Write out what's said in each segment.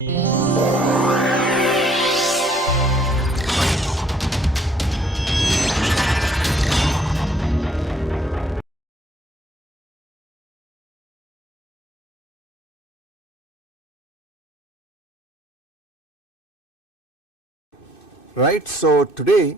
Right, so today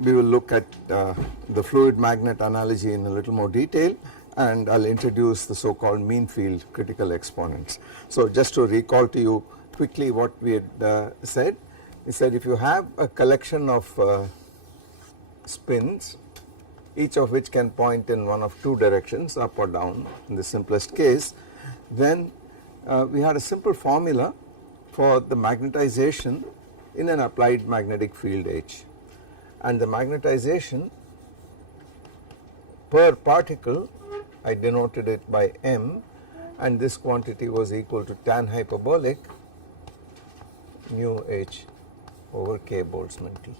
we will look at the fluid magnet analogy in a little more detail, and I'll introduce the so-called mean field critical exponents. So just to recall to you quickly what we had said, we said if you have a collection of spins, each of which can point in one of two directions, up or down in the simplest case, then we had a simple formula for the magnetization in an applied magnetic field H, and the magnetization per particle I denoted it by m, and this quantity was equal to tan hyperbolic mu H over k Boltzmann T,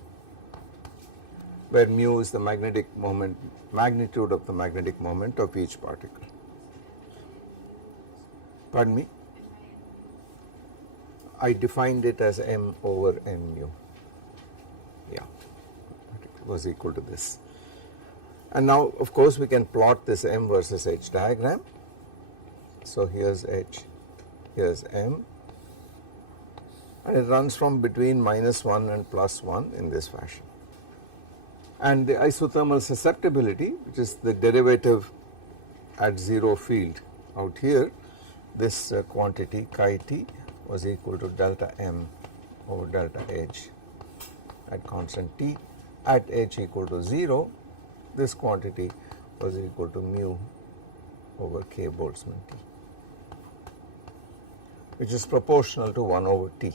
where mu is the magnetic moment, magnitude of the magnetic moment of each particle. Pardon me? I defined it as m over m mu, yeah, it was equal to this. And now of course we can plot this m versus h diagram. So here's h, here's m, and it runs from between -1 and +1 in this fashion. And the isothermal susceptibility, which is the derivative at 0 field out here, this quantity chi t was equal to delta m over delta h at constant t. At h equal to 0, this quantity was equal to mu over k Boltzmann T, which is proportional to 1 over T,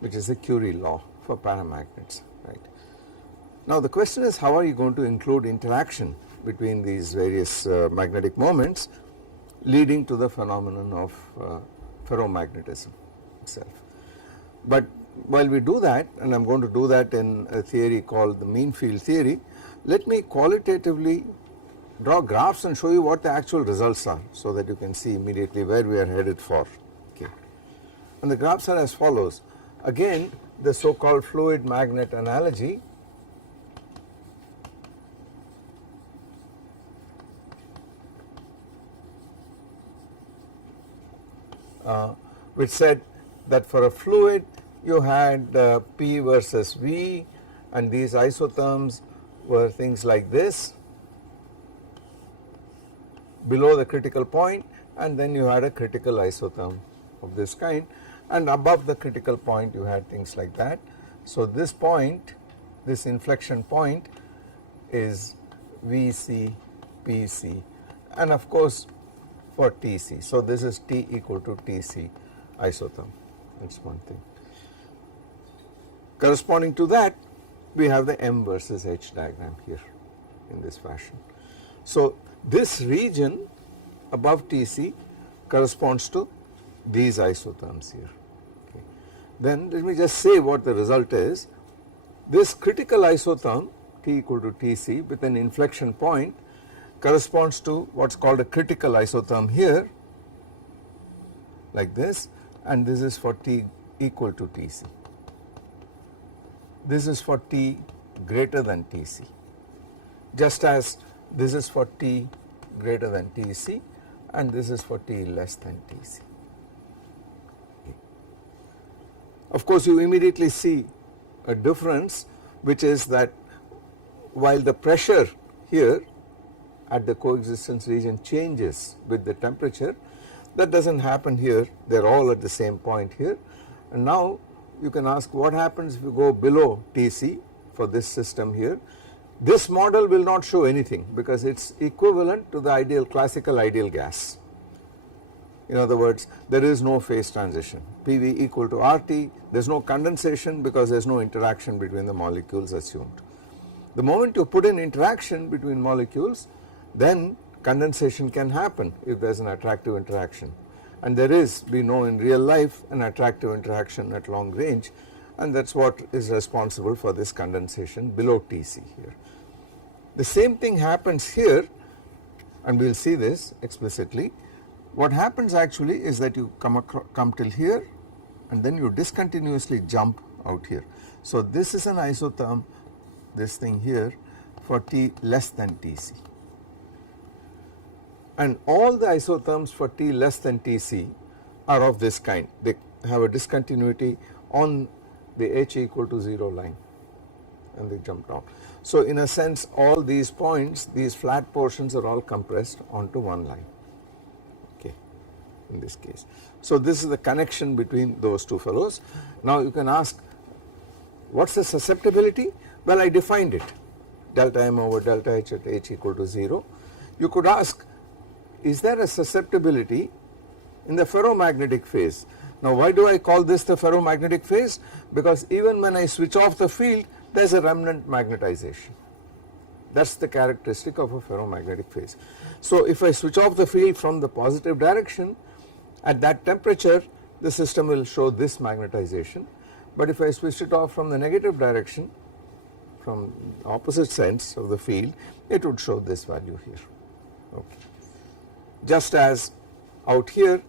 which is the Curie law for paramagnets, right. Now the question is, how are you going to include interaction between these various magnetic moments leading to the phenomenon of ferromagnetism itself. But while we do that, and I am going to do that in a theory called the mean field theory, let me qualitatively draw graphs and show you what the actual results are, so that you can see immediately where we are headed for. Okay. And the graphs are as follows. Again, the so-called fluid magnet analogy which said that for a fluid you had P versus V, and these isotherms were things like this below the critical point, and then you had a critical isotherm of this kind, and above the critical point you had things like that. So this point, this inflection point, is VC, PC, and of course for Tc. So this is T equal to Tc isotherm, that's one thing. Corresponding to that, we have the m versus h diagram here in this fashion. So this region above Tc corresponds to these isotherms here. Okay. Then let me just say what the result is. This critical isotherm T equal to Tc with an inflection point corresponds to what's called a critical isotherm here, like this, and this is for T equal to Tc. This is for T greater than Tc, just as this is for T greater than Tc and this is for T less than Tc. Okay. Of course you immediately see a difference, which is that while the pressure here at the coexistence region changes with the temperature, that does not happen here, they are all at the same point here. And now you can ask, what happens if you go below Tc for this system here? This model will not show anything because it is equivalent to the ideal, classical ideal gas. In other words, there is no phase transition, PV equal to RT, there is no condensation because there is no interaction between the molecules assumed. The moment you put in interaction between molecules, then condensation can happen if there is an attractive interaction, and there is, we know in real life, an attractive interaction at long range, and that is what is responsible for this condensation below Tc here. The same thing happens here, and we will see this explicitly. What happens actually is that you come till here and then you discontinuously jump out here. So this is an isotherm, this thing here, for T less than Tc. And all the isotherms for T less than Tc are of this kind. They have a discontinuity on the H equal to 0 line, and they jump down. So in a sense, all these points, these flat portions are all compressed onto one line, okay, in this case. So this is the connection between those two fellows. Now you can ask, what's the susceptibility? Well, I defined it, delta M over delta H at H equal to 0. You could ask, is there a susceptibility in the ferromagnetic phase? Now why do I call this the ferromagnetic phase? Because even when I switch off the field, there is a remnant magnetization. That is the characteristic of a ferromagnetic phase. So if I switch off the field from the positive direction, at that temperature the system will show this magnetization, but if I switch it off from the negative direction, from the opposite sense of the field, it would show this value here, okay. Just as out here,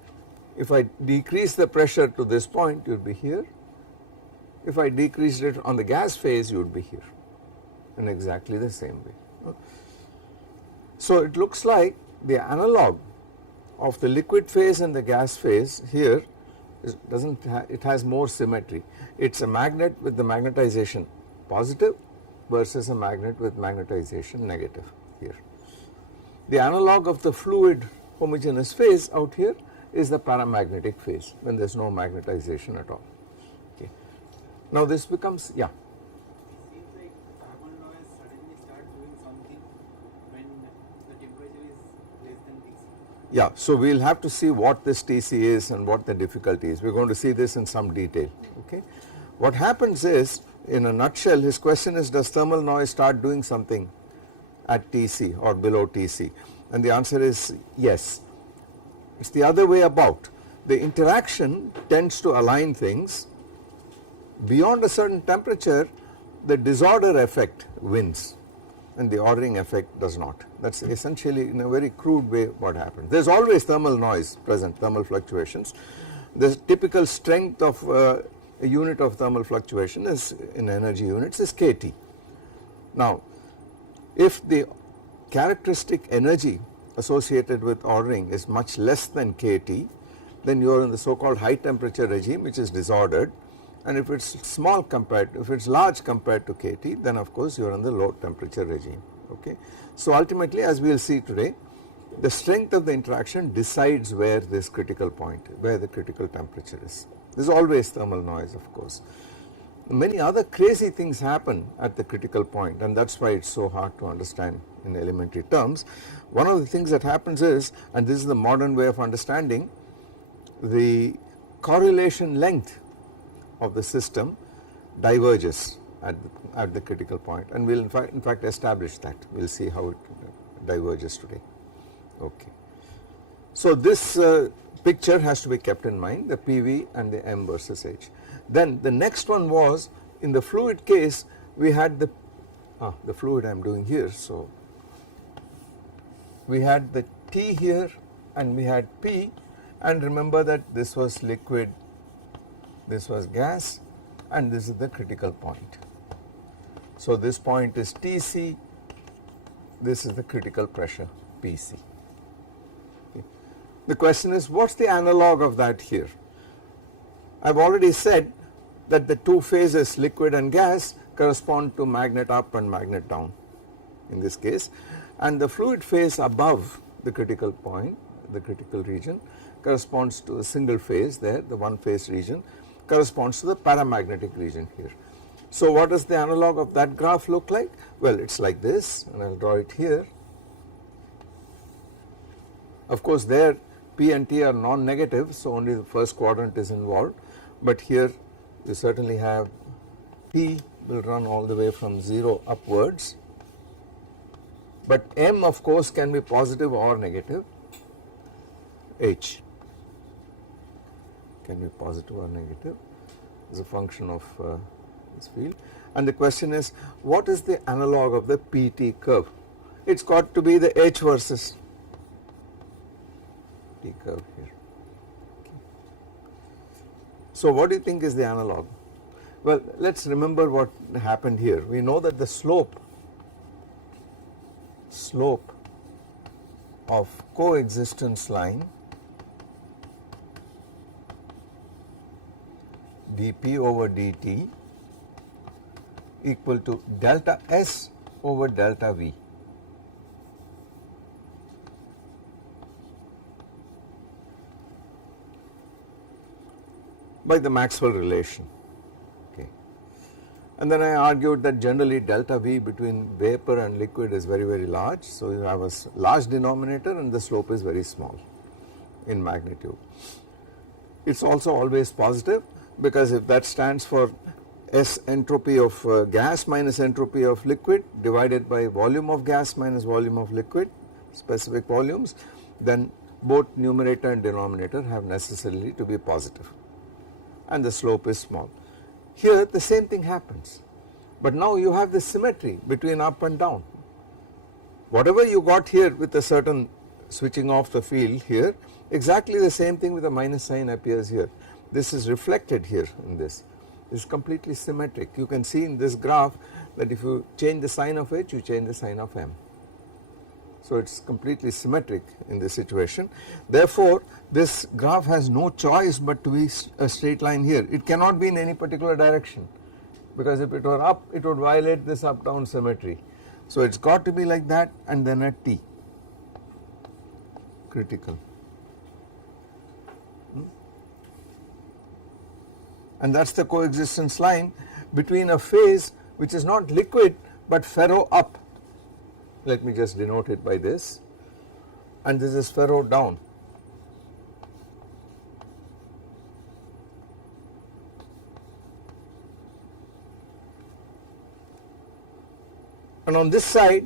if I decrease the pressure to this point, you would be here. If I decreased it on the gas phase, you would be here in exactly the same way. So it looks like the analog of the liquid phase and the gas phase here it has more symmetry. It is a magnet with the magnetization positive versus a magnet with magnetization negative here. The analog of the fluid homogeneous phase out here is the paramagnetic phase, when there is no magnetization at all. Okay. Now this becomes, yeah. It seems like carbon noise suddenly start doing something when the temperature is less than Tc. Yeah, so we will have to see what this Tc is and what the difficulty is. We are going to see this in some detail. Okay. What happens is, in a nutshell, his question is, does thermal noise start doing something at Tc or below Tc? And the answer is yes. It is the other way about. The interaction tends to align things. Beyond a certain temperature, the disorder effect wins and the ordering effect does not. That is essentially, in a very crude way, what happens. There is always thermal noise present, thermal fluctuations. The typical strength of a unit of thermal fluctuation is, in energy units, is kT. Now if the characteristic energy associated with ordering is much less than kT, then you are in the so called high temperature regime, which is disordered, and if it is small compared, if it is large compared to kT, then of course you are in the low temperature regime, okay. So ultimately, as we will see today, the strength of the interaction decides where this critical point, where the critical temperature is. There is always thermal noise, of course. Many other crazy things happen at the critical point, and that is why it is so hard to understand in elementary terms. One of the things that happens is, and this is the modern way of understanding, the correlation length of the system diverges at the critical point, and we will in fact establish that. We will see how it diverges today. Okay. So this picture has to be kept in mind, the PV and the M versus H. Then the next one was, in the fluid case, we had the fluid I am doing here. So we had the T here and we had P, and remember that this was liquid, this was gas, and this is the critical point. So this point is Tc, this is the critical pressure Pc. Okay. The question is, what is the analog of that here? I have already said that the two phases, liquid and gas, correspond to magnet up and magnet down in this case, and the fluid phase above the critical point, the critical region, corresponds to a single phase there, the one phase region corresponds to the paramagnetic region here. So what does the analog of that graph look like? Well, it is like this, and I will draw it here. Of course there P and T are non-negative, so only the first quadrant is involved, but here you certainly have P will run all the way from 0 upwards, but M of course can be positive or negative, H can be positive or negative as a function of this field, and the question is, what is the analog of the PT curve? It has got to be the H versus T curve here. Okay. So what do you think is the analog? Well, let us remember what happened here. We know that the slope of coexistence line dp over dt equal to delta S over delta V. By the Maxwell relation. Okay. And then I argued that generally delta V between vapor and liquid is very, very large. So you have a large denominator and the slope is very small in magnitude. It is also always positive, because if that stands for S entropy of gas minus entropy of liquid divided by volume of gas minus volume of liquid, specific volumes, then both numerator and denominator have necessarily to be positive and the slope is small. Here the same thing happens, but now you have this symmetry between up and down. Whatever you got here with a certain switching off the field here, exactly the same thing with a minus sign appears here. This is reflected here in this. Is completely symmetric. You can see in this graph that if you change the sign of H, you change the sign of M. So it is completely symmetric in this situation. Therefore, this graph has no choice but to be a straight line here. It cannot be in any particular direction, because if it were up, it would violate this up down symmetry. So it has got to be like that, and then at T, critical. And that is the coexistence line between a phase which is not liquid but ferro up. Let me just denote it by this, and this is ferro down. And on this side,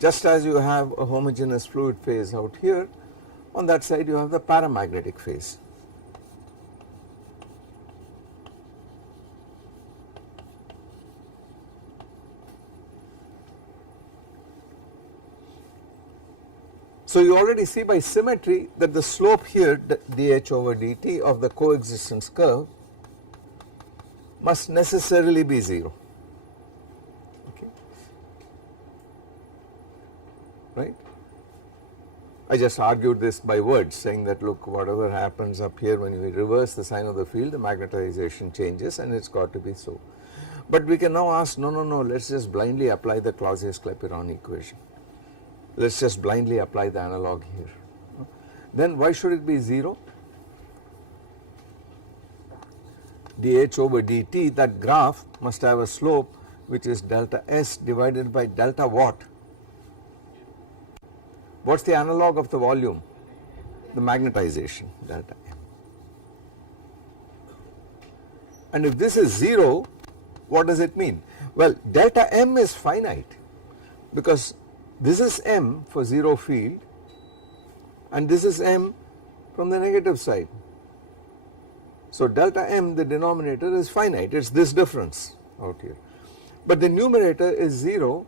just as you have a homogeneous fluid phase out here, on that side you have the paramagnetic phase. So you already see by symmetry that the slope here dH over dt of the coexistence curve must necessarily be 0, okay, right. I just argued this by words, saying that look, whatever happens up here, when we reverse the sign of the field, the magnetization changes, and it has got to be so. But we can now ask, no, let us just blindly apply the Clausius-Clapeyron equation. Let us just blindly apply the analog here. Then why should it be 0? dH over dt, that graph must have a slope which is delta S divided by delta what? What is the analog of the volume? The magnetization, delta M. And if this is 0, what does it mean? Well, delta M is finite, because this is M for 0 field and this is M from the negative side. So delta M, the denominator, is finite, it is this difference out here. But the numerator is 0,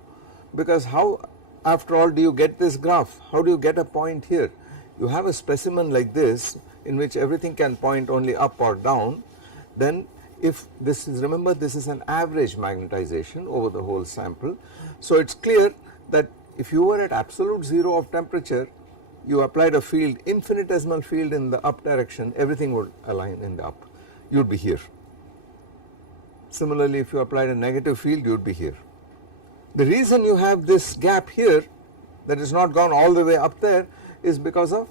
because how, after all, do you get this graph? How do you get a point here? You have a specimen like this in which everything can point only up or down. Then if this is, remember, this is an average magnetization over the whole sample. So it is clear that if you were at absolute 0 of temperature, you applied a field, infinitesimal field in the up direction, everything would align in the up, you would be here. Similarly, if you applied a negative field, you would be here. The reason you have this gap here that is not gone all the way up there is because of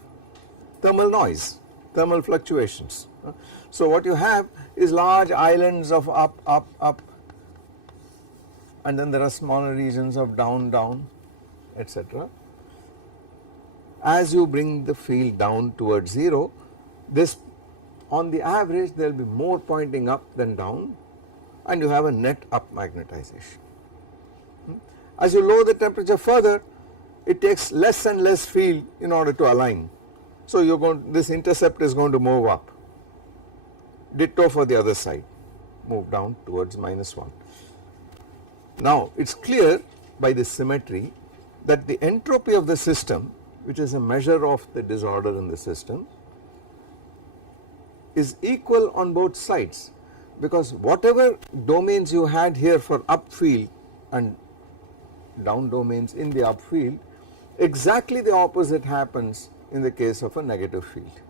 thermal noise, thermal fluctuations. So what you have is large islands of up, and then there are smaller regions of down, etc. As you bring the field down towards 0, this, on the average, there will be more pointing up than down, and you have a net up magnetization. As you lower the temperature further, it takes less and less field in order to align. So you're going, this intercept is going to move up. Ditto for the other side, move down towards -1. Now it is clear by this symmetry that the entropy of the system, which is a measure of the disorder in the system, is equal on both sides, because whatever domains you had here for upfield and down domains in the upfield, exactly the opposite happens in the case of a negative field.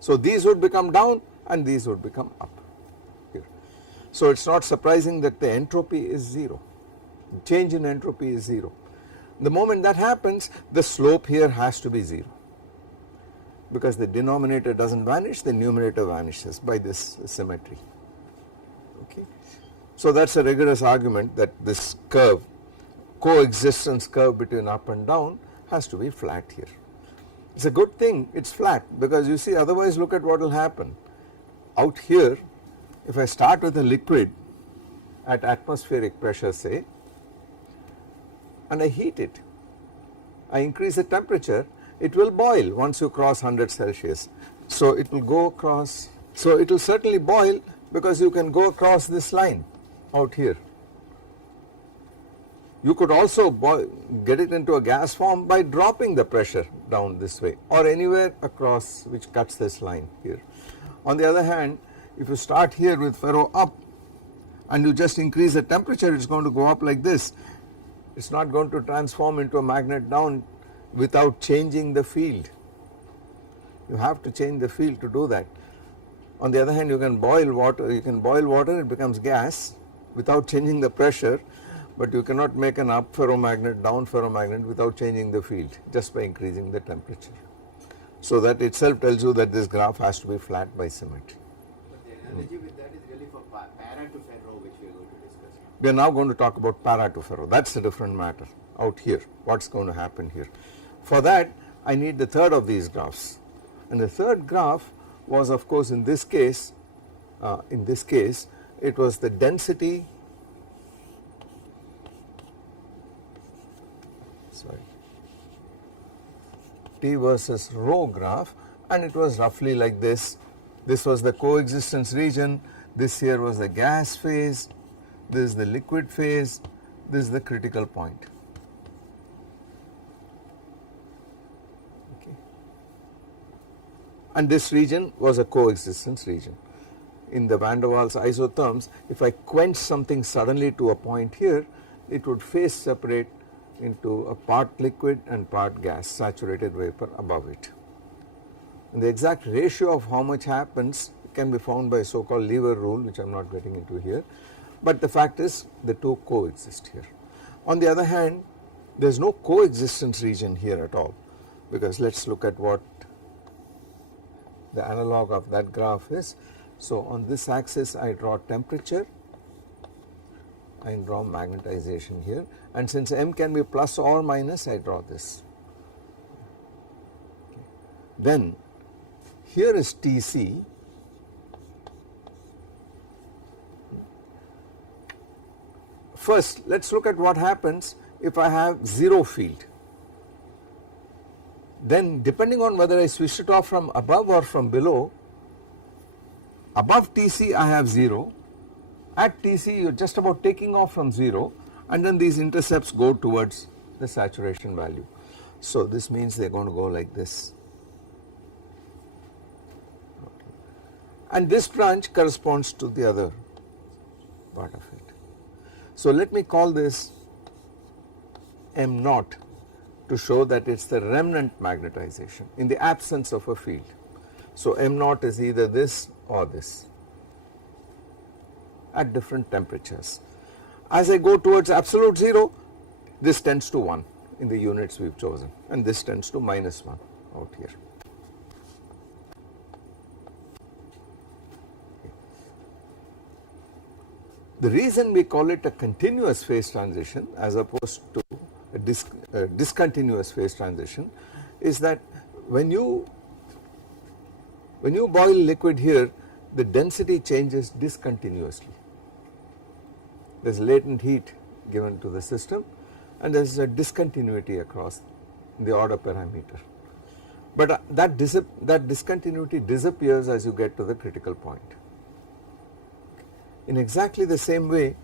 So these would become down and these would become up here. So it is not surprising that the entropy is 0, change in entropy is 0. The moment that happens, the slope here has to be 0, because the denominator does not vanish, the numerator vanishes by this symmetry. Okay. So that is a rigorous argument that this curve, coexistence curve between up and down, has to be flat here. It is a good thing it is flat, because you see, otherwise look at what will happen. Out here, if I start with a liquid at atmospheric pressure, say, and I heat it, I increase the temperature, it will boil once you cross 100 Celsius. So it will go across, so it will certainly boil, because you can go across this line out here. You could also get it into a gas form by dropping the pressure down this way, or anywhere across which cuts this line here. On the other hand, if you start here with ferro up and you just increase the temperature, it is going to go up like this. It is not going to transform into a magnet down without changing the field. You have to change the field to do that. On the other hand, you can boil water, it becomes gas without changing the pressure, but you cannot make an up ferromagnet, down ferromagnet without changing the field, just by increasing the temperature. So that itself tells you that this graph has to be flat by symmetry. But the analogy with that is really for para to ferro, which we are going to discuss now. We are now going to talk about para to ferro. That is a different matter out here, what is going to happen here. For that, I need the third of these graphs, and the third graph was, of course, in this case it was the density, T versus rho graph, and it was roughly like this. This was the coexistence region, this here was the gas phase, this is the liquid phase, this is the critical point. Okay. And this region was a coexistence region. In the van der Waals isotherms, if I quench something suddenly to a point here, it would phase separate into a part liquid and part gas, saturated vapor above it. And the exact ratio of how much happens can be found by a so called lever rule, which I am not getting into here, but the fact is the two coexist here. On the other hand, there is no coexistence region here at all, because let us look at what the analog of that graph is. So on this axis I draw temperature, I draw magnetization here, and since M can be plus or minus, I draw this. Okay. Then here is Tc, first let us look at what happens if I have 0 field. Then depending on whether I switch it off from above or from below, above Tc I have 0, at Tc you are just about taking off from 0, and then these intercepts go towards the saturation value. So this means they are going to go like this, and this branch corresponds to the other part of it. So let me call this M naught to show that it is the remnant magnetization in the absence of a field. So M naught is either this or this at different temperatures. As I go towards absolute 0, this tends to 1 in the units we have chosen, and this tends to minus 1 out here. The reason we call it a continuous phase transition as opposed to a discontinuous phase transition is that when you boil liquid here, the density changes discontinuously. There is latent heat given to the system, and there is a discontinuity across the order parameter. But that discontinuity disappears as you get to the critical point. In exactly the same way,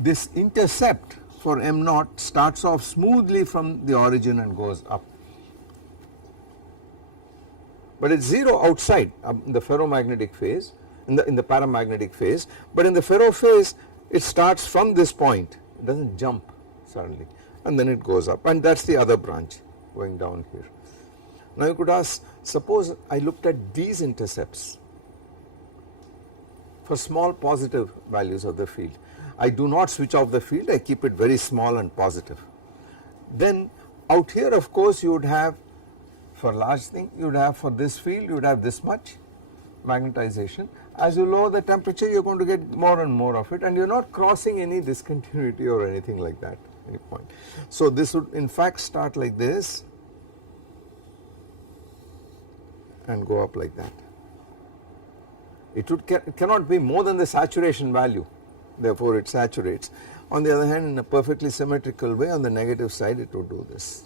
this intercept for M naught starts off smoothly from the origin and goes up. but it is 0 outside in the ferromagnetic phase, in the paramagnetic phase, but in the ferro phase it starts from this point, it does not jump suddenly, and then it goes up, and that is the other branch going down here. Now you could ask, suppose I looked at these intercepts for small positive values of the field. I do not switch off the field, I keep it very small and positive. Then out here of course you would have, for large thing, you would have for this field you would have this much magnetization. As you lower the temperature you are going to get more and more of it, and you are not crossing any discontinuity or anything like that at any point. So this would in fact start like this and go up like that. It cannot be more than the saturation value, therefore it saturates. On the other hand, in a perfectly symmetrical way, on the negative side it would do this.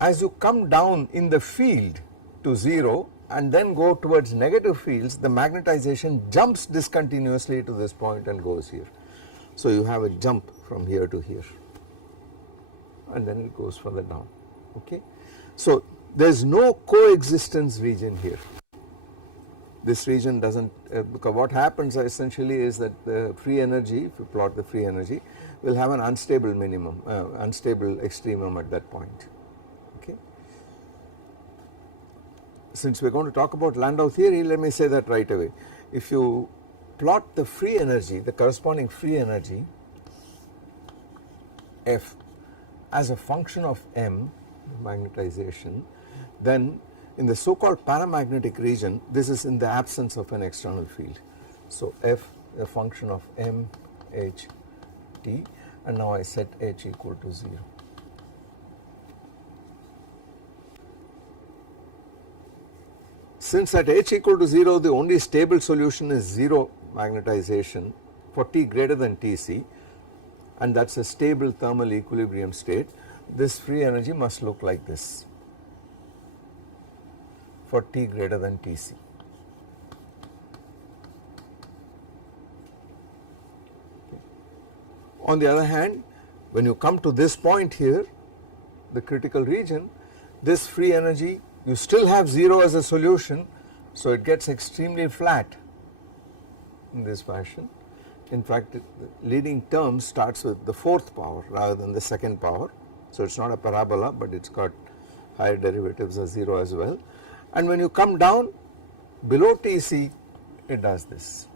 As you come down in the field to 0 and then go towards negative fields, the magnetization jumps discontinuously to this point and goes here. So you have a jump from here to here, and then it goes further down. Okay, so there is no coexistence region here. This region does not, because what happens essentially is that the free energy, if you plot the free energy, will have an unstable minimum, unstable extremum at that point. Okay. Since we are going to talk about Landau theory, let me say that right away. If you plot the free energy, the corresponding free energy F as a function of m, magnetization, then in the so called paramagnetic region this is in the absence of an external field. So F a function of m h t, and now I set h equal to 0. Since at h equal to 0 the only stable solution is 0 magnetization for t greater than Tc, and that is a stable thermal equilibrium state, this free energy must look like this for t greater than Tc. Okay. On the other hand, when you come to this point here, the critical region, this free energy, you still have 0 as a solution, so it gets extremely flat in this fashion. In fact, the leading term starts with the 4th power rather than the 2nd power, so it is not a parabola, but it has got higher derivatives as 0 as well. And when you come down below Tc, it does this.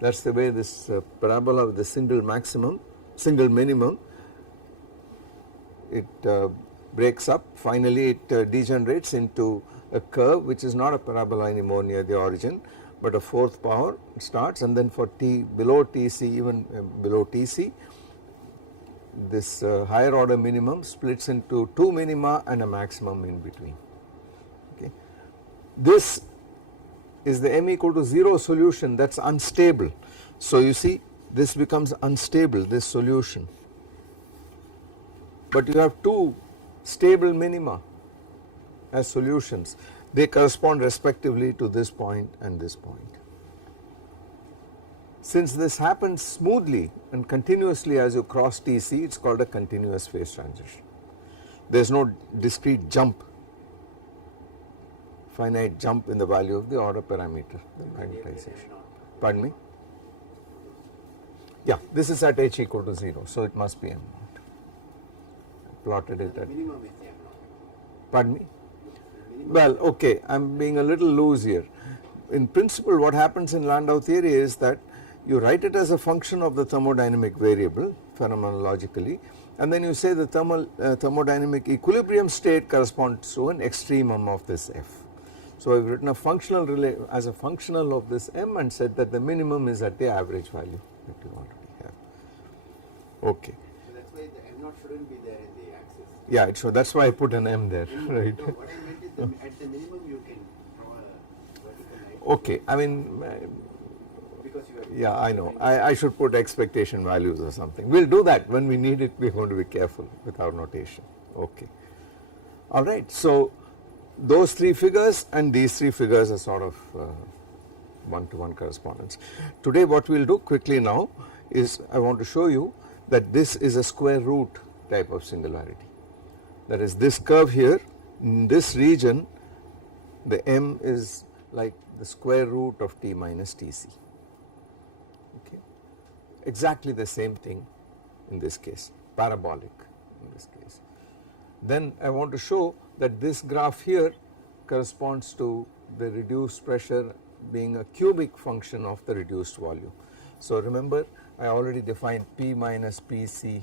That is the way this parabola with the single maximum, single minimum, it breaks up. Finally it degenerates into a curve which is not a parabola anymore near the origin, but a 4th power starts, and then for t below Tc, even below Tc, this higher order minimum splits into 2 minima and a maximum in between. Okay. This is the m equal to 0 solution that is unstable. So you see this becomes unstable, this solution, but you have 2 stable minima as solutions. They correspond respectively to this point and this point. Since this happens smoothly and continuously as you cross Tc, it is called a continuous phase transition. There is no discrete jump, finite jump in the value of the order parameter, the magnetization. Pardon me? Yeah, this is at h equal to 0, so it must be m naught. Plotted it at. Minimum is m naught. Pardon me? Well, okay, I am being a little loose here. In principle, what happens in Landau theory is that you write it as a function of the thermodynamic variable phenomenologically, and then you say the thermodynamic equilibrium state corresponds to an extremum of this f. So I have written a functional as a functional of this m and said that the minimum is at the average value that you already have. Okay. So that's why the m naught shouldn't be there in the axis. Yeah, so that's why I put an m there, right? No, what I meant is at the minimum you can draw a vertical line. Okay, I mean, Because you have yeah, I know. I should put expectation values or something. We will do that when we need it. We are going to be careful with our notation. Okay. All right. So those 3 figures and these 3 figures are sort of one-to-one correspondence. Today what we will do quickly now is I want to show you that this is a square root type of singularity. That is, this curve here, in this region, the m is like the square root of t minus Tc. Okay. Exactly the same thing in this case, parabolic in this case. Then I want to show that this graph here corresponds to the reduced pressure being a cubic function of the reduced volume. So remember, I already defined P minus Pc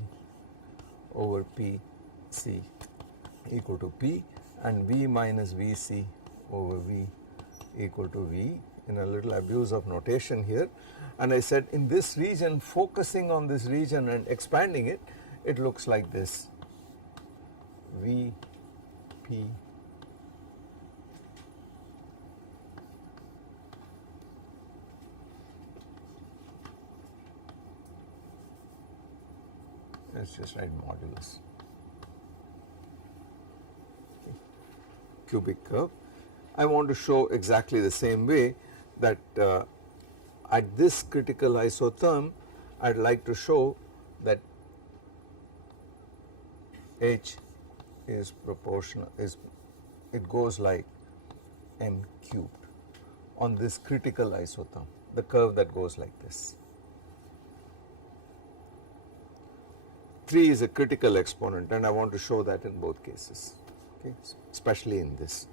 over Pc equal to P, and V minus Vc over V equal to V, in a little abuse of notation here. And I said in this region, focusing on this region and expanding it, it looks like this: V, P, let's just write modulus, okay. Cubic curve. I want to show exactly the same way that at this critical isotherm, I'd like to show that H is proportional, it goes like m cubed on this critical isotherm, the curve that goes like this. 3 is a critical exponent, and I want to show that in both cases, okay, especially in this.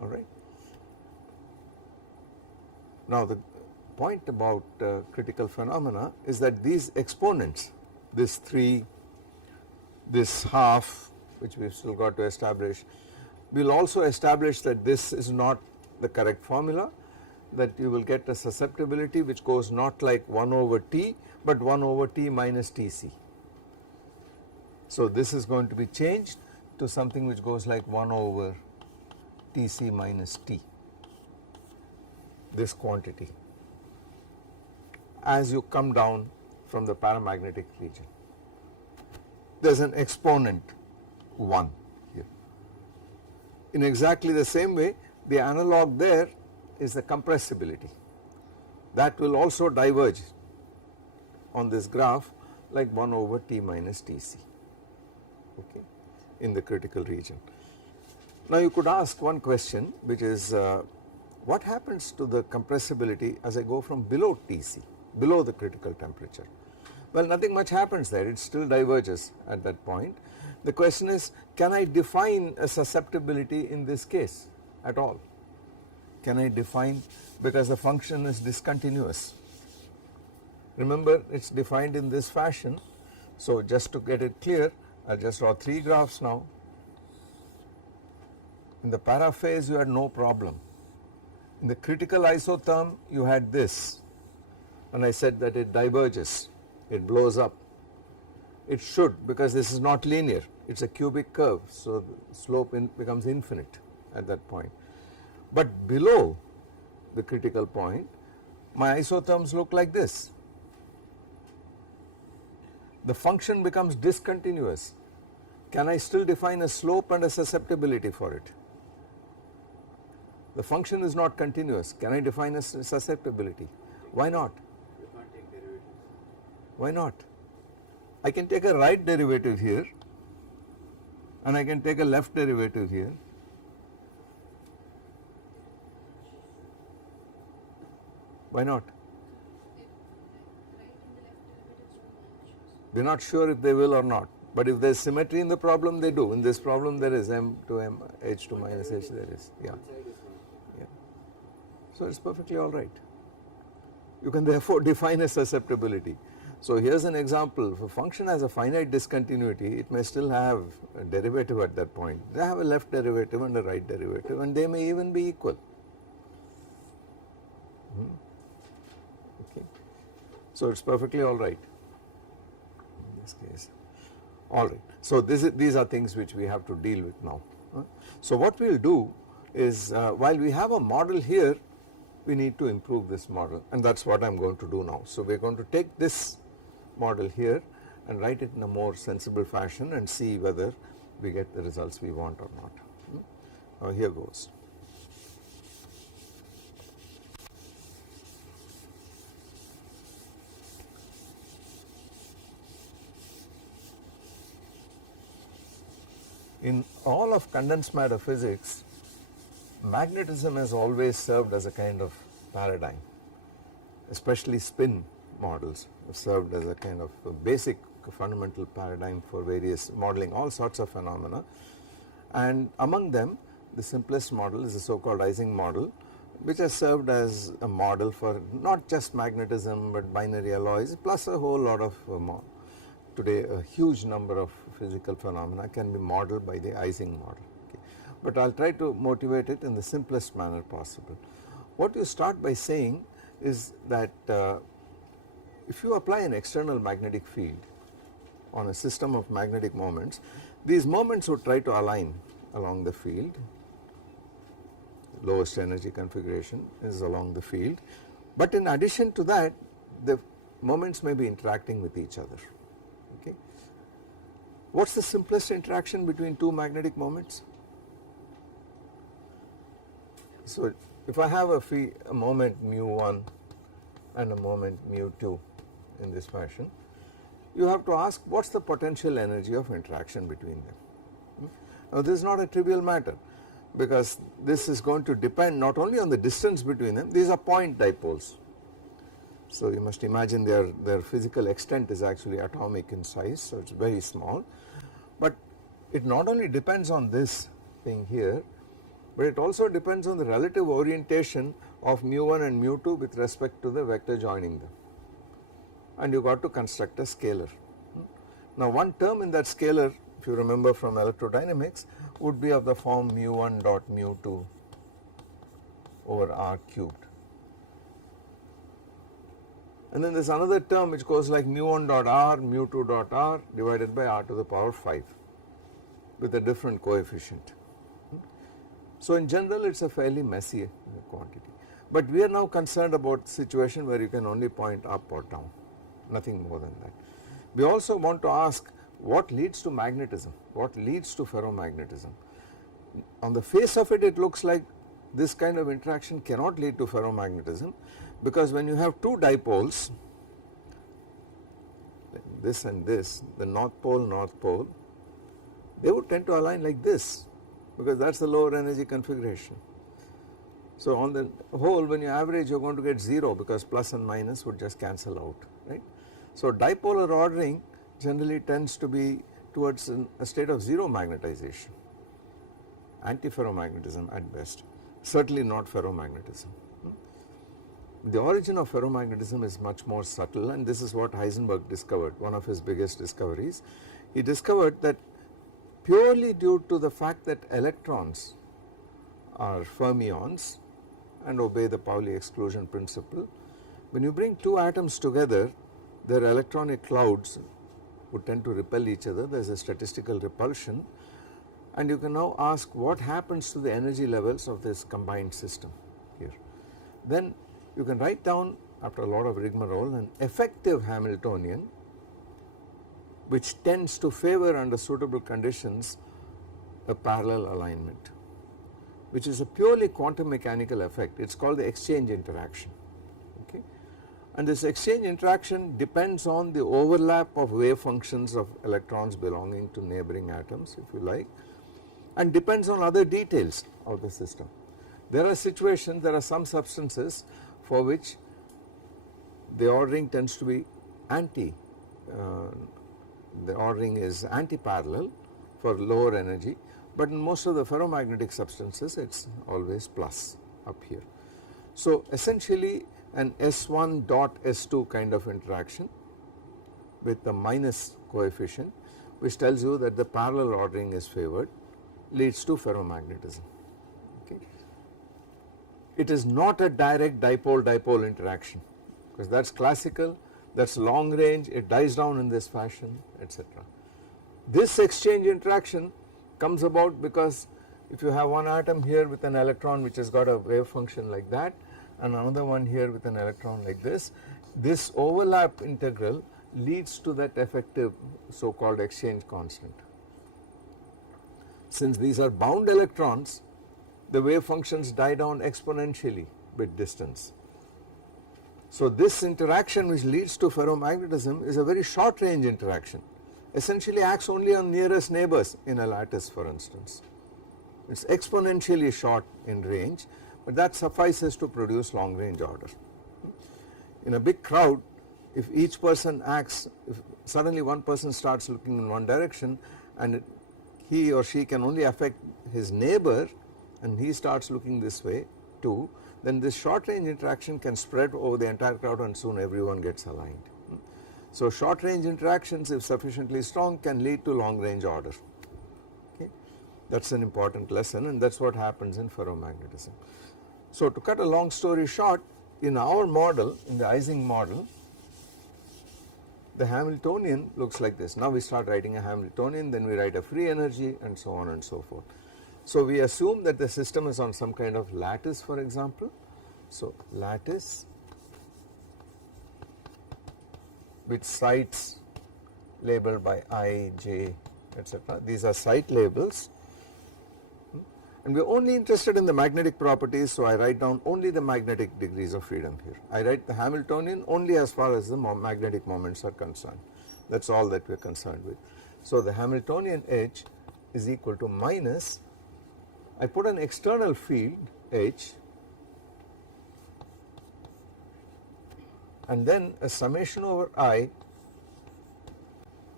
All right. Now the point about critical phenomena is that these exponents, this 3, this half, which we've still got to establish, we'll also establish that this is not the correct formula, that you will get a susceptibility which goes not like 1 over t, but 1 over t minus Tc. So this is going to be changed to something which goes like 1 over Tc minus T, this quantity, as you come down from the paramagnetic region. There is an exponent 1 here. In exactly the same way, the analog there is the compressibility. That will also diverge on this graph like 1 over T minus Tc, okay, in the critical region. Now you could ask one question, which is what happens to the compressibility as I go from below Tc, below the critical temperature? Well, nothing much happens there, it still diverges at that point. The question is, can I define a susceptibility in this case at all? Can I define, because the function is discontinuous. Remember, it is defined in this fashion. So just to get it clear, I will just draw 3 graphs now. In the paraphase you had no problem. In the critical isotherm you had this, and I said that it diverges, it blows up. It should, because this is not linear, it is a cubic curve, so the slope becomes infinite at that point. But below the critical point, my isotherms look like this. The function becomes discontinuous. Can I still define a slope and a susceptibility for it? The function is not continuous. Can I define a susceptibility? Why not? You can't take derivatives. Why not? I can take a right derivative here, and I can take a left derivative here. Why not? We are not sure if they will or not, but if there is symmetry in the problem, they do. In this problem there is m to m, h to minus h, there is, yeah. Yeah. So it is perfectly all right. You can therefore define a susceptibility. So here is an example. If a function has a finite discontinuity, it may still have a derivative at that point. They have a left derivative and a right derivative, and they may even be equal. Okay. So it is perfectly all right in this case. All right. So these are things which we have to deal with now. So what we will do is, while we have a model here, we need to improve this model, and that is what I am going to do now. So we are going to take this model here and write it in a more sensible fashion and see whether we get the results we want or not. Here goes. In all of condensed matter physics, magnetism has always served as a kind of paradigm, especially spin models have served as a kind of a basic fundamental paradigm for various modeling all sorts of phenomena, and among them the simplest model is the so-called Ising model, which has served as a model for not just magnetism but binary alloys plus a whole lot of today a huge number of physical phenomena can be modeled by the Ising model. Okay. But I will try to motivate it in the simplest manner possible. What you start by saying is that if you apply an external magnetic field on a system of magnetic moments, these moments would try to align along the field. Lowest energy configuration is along the field, but in addition to that the moments may be interacting with each other. Okay. What is the simplest interaction between two magnetic moments? So if I have a moment mu1 and a moment mu2 in this fashion, you have to ask what is the potential energy of interaction between them. Now this is not a trivial matter, because this is going to depend not only on the distance between them, these are point dipoles. So you must imagine their physical extent is actually atomic in size, so it is very small, but it not only depends on this thing here, but it also depends on the relative orientation of mu1 and mu2 with respect to the vector joining them, and you got to construct a scalar. Now one term in that scalar, if you remember from electrodynamics, would be of the form mu1 dot mu2 over r cubed. And then there is another term which goes like mu1 dot r mu2 dot r divided by r to the power 5 with a different coefficient. So in general it is a fairly messy quantity, but we are now concerned about the situation where you can only point up or down, nothing more than that. We also want to ask what leads to magnetism, what leads to ferromagnetism. On the face of it, it looks like this kind of interaction cannot lead to ferromagnetism, because when you have two dipoles, like this and this, the north pole, they would tend to align like this, because that is the lower energy configuration. So on the whole, when you average, you are going to get 0, because plus and minus would just cancel out, right. So dipolar ordering generally tends to be towards a state of zero magnetization, antiferromagnetism at best, certainly not ferromagnetism. The origin of ferromagnetism is much more subtle, and this is what Heisenberg discovered, one of his biggest discoveries. He discovered that purely due to the fact that electrons are fermions and obey the Pauli exclusion principle, when you bring two atoms together, their electronic clouds would tend to repel each other. There is a statistical repulsion, and you can now ask what happens to the energy levels of this combined system here. Then you can write down, after a lot of rigmarole, an effective Hamiltonian which tends to favor under suitable conditions a parallel alignment, which is a purely quantum mechanical effect. It is called the exchange interaction. Okay. And this exchange interaction depends on the overlap of wave functions of electrons belonging to neighboring atoms, if you like, and depends on other details of the system. There are situations, there are some substances for which the ordering tends to be the ordering is anti-parallel for lower energy, but in most of the ferromagnetic substances it is always plus up here. So essentially an S1 dot S2 kind of interaction with the minus coefficient, which tells you that the parallel ordering is favored, leads to ferromagnetism. Okay. It is not a direct dipole-dipole interaction, because that is classical, that is long range, it dies down in this fashion, etc. This exchange interaction comes about because if you have one atom here with an electron which has got a wave function like that, and another one here with an electron like this overlap integral leads to that effective so-called exchange constant. Since these are bound electrons, the wave functions die down exponentially with distance. So this interaction which leads to ferromagnetism is a very short range interaction, essentially acts only on nearest neighbors in a lattice, for instance. It is exponentially short in range, but that suffices to produce long range order. In a big crowd, if each person acts, if suddenly one person starts looking in one direction and he or she can only affect his neighbor and he starts looking this way too, then this short range interaction can spread over the entire crowd and soon everyone gets aligned. So short range interactions, if sufficiently strong, can lead to long range order. Okay? That is an important lesson, and that is what happens in ferromagnetism. So to cut a long story short, in our model, in the Ising model, the Hamiltonian looks like this. Now we start writing a Hamiltonian, then we write a free energy and so on and so forth. So we assume that the system is on some kind of lattice, for example. So lattice with sites labeled by I, J, etc. These are site labels. And we are only interested in the magnetic properties, so I write down only the magnetic degrees of freedom here. I write the Hamiltonian only as far as the magnetic moments are concerned. That is all that we are concerned with. So the Hamiltonian H is equal to minus, I put an external field H and then a summation over I.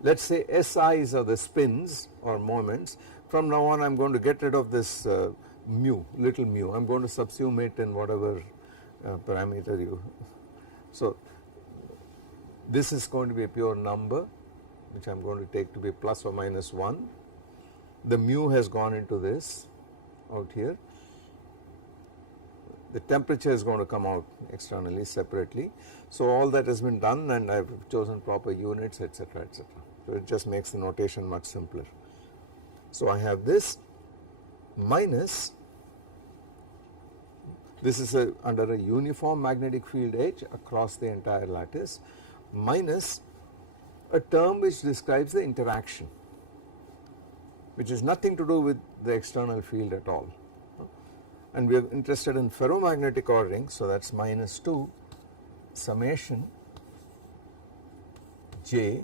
Let us say SI's are the spins or moments. From now on I am going to get rid of this mu, little mu. I am going to subsume it in whatever parameter you. So this is going to be a pure number which I am going to take to be plus or minus 1. The mu has gone into this out here. The temperature is going to come out externally separately. So all that has been done and I have chosen proper units, etc., etc. So it just makes the notation much simpler. So I have this minus, this is under a uniform magnetic field H across the entire lattice, minus a term which describes the interaction, which has nothing to do with the external field at all. And we are interested in ferromagnetic ordering, so that is minus 2 summation J,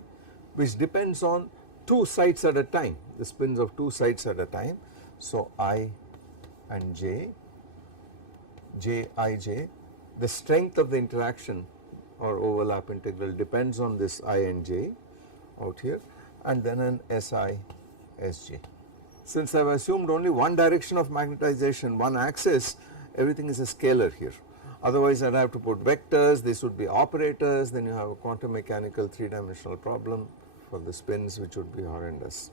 which depends on 2 sites at a time, the spins of 2 sites at a time. So I and J, J, I, J, the strength of the interaction or overlap integral depends on this I and J out here, and then an SI, SJ. Since I have assumed only one direction of magnetization, one axis, everything is a scalar here. Otherwise I would have to put vectors, these would be operators, then you have a quantum mechanical 3-dimensional problem for the spins, which would be horrendous.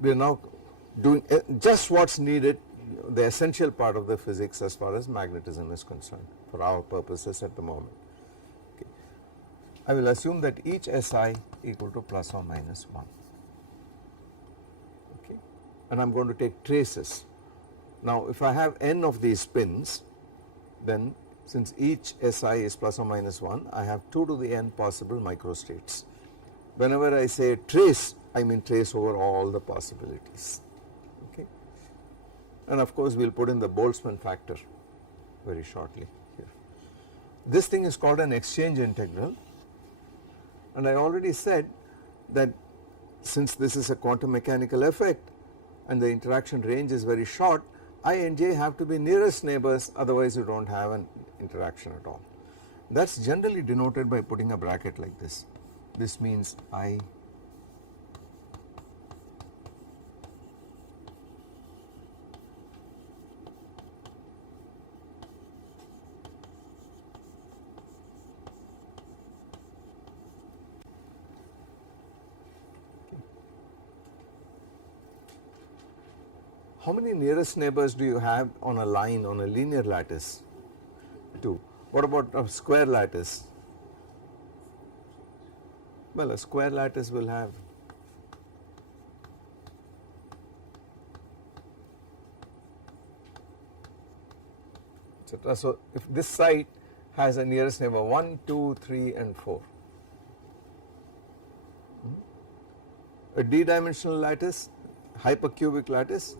We are now doing just what is needed, the essential part of the physics as far as magnetism is concerned for our purposes at the moment. Okay. I will assume that each SI equal to plus or minus 1. Okay. And I am going to take traces. Now if I have n of these spins, then since each SI is plus or minus 1, I have 2 to the n possible microstates. Whenever I say trace, I mean trace over all the possibilities. Okay. And of course we will put in the Boltzmann factor very shortly here. This thing is called an exchange integral, and I already said that since this is a quantum mechanical effect and the interaction range is very short, I and J have to be nearest neighbors, otherwise you do not have an interaction at all. That is generally denoted by putting a bracket like this. This means I How many nearest neighbors do you have on a line, on a linear lattice? 2. What about a square lattice? Well, a square lattice will have etc. So if this site has a nearest neighbor 1, 2, 3 and 4. A d-dimensional lattice, hypercubic lattice,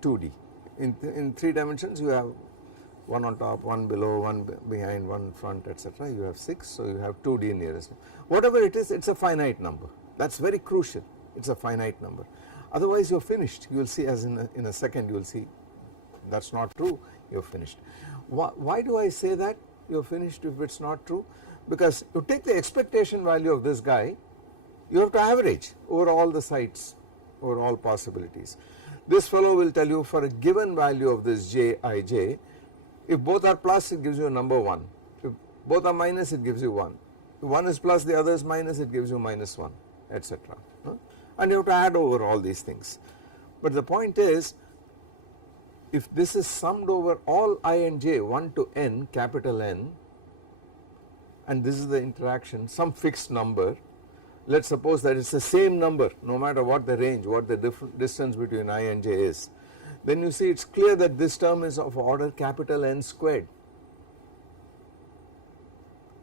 2D. In 3 dimensions you have 1 on top, 1 below, 1 behind, 1 front, etc. You have 6, so you have 2D nearest. Whatever it is a finite number. That is very crucial, it is a finite number. Otherwise you are finished, you will see as in a second you will see that is not true, you are finished. Why do I say that you are finished if it is not true? Because you take the expectation value of this guy, you have to average over all the sites, over all possibilities. This fellow will tell you for a given value of this Jij, if both are plus it gives you a number 1, if both are minus it gives you 1, if one is plus the other is minus it gives you minus 1, etc. And you have to add over all these things. But the point is, if this is summed over all I and j 1 to n, capital N, and this is the interaction, some fixed number, let us suppose that it is the same number no matter what the range, what the different distance between I and j is, then you see it is clear that this term is of order capital N squared,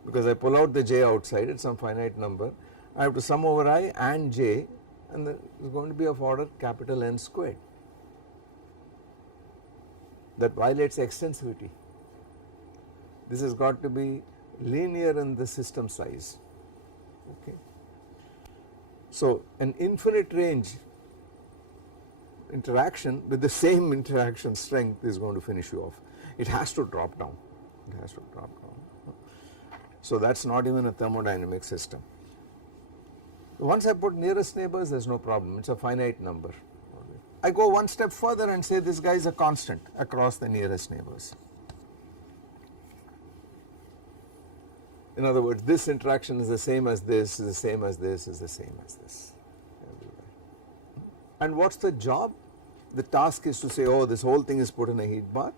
because I pull out the j outside, it is some finite number, I have to sum over I and j, and it is going to be of order capital N squared. That violates extensivity. This has got to be linear in the system size. Okay. So an infinite range interaction with the same interaction strength is going to finish you off. It has to drop down. It has to drop down. So that is not even a thermodynamic system. Once I put nearest neighbors, there is no problem, it is a finite number. I go one step further and say this guy is a constant across the nearest neighbors. In other words, this interaction is the same as this, is the same as this, is the same as this everywhere. And what is the job? The task is to say, oh, this whole thing is put in a heat bath,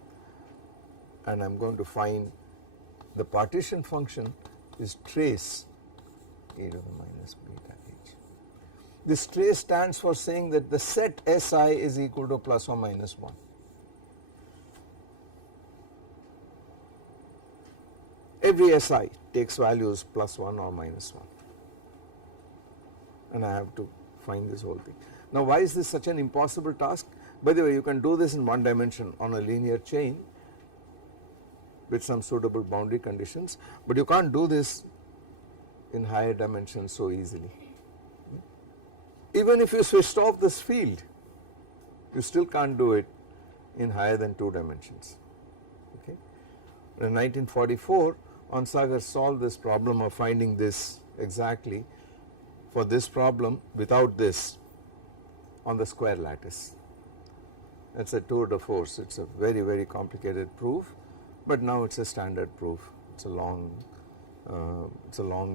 and I am going to find the partition function is trace e to the minus beta h. This trace stands for saying that the set Si is equal to plus or minus 1. Every Si takes values plus 1 or minus 1, and I have to find this whole thing. Now why is this such an impossible task? By the way, you can do this in one dimension on a linear chain with some suitable boundary conditions, but you can't do this in higher dimensions so easily. Even if you switched off this field, you still can't do it in higher than 2 dimensions. Okay. In 1944, Onsager solved this problem of finding this exactly for this problem without this on the square lattice. It is a tour de force, it is a very, very complicated proof, but now it is a standard proof. It's a long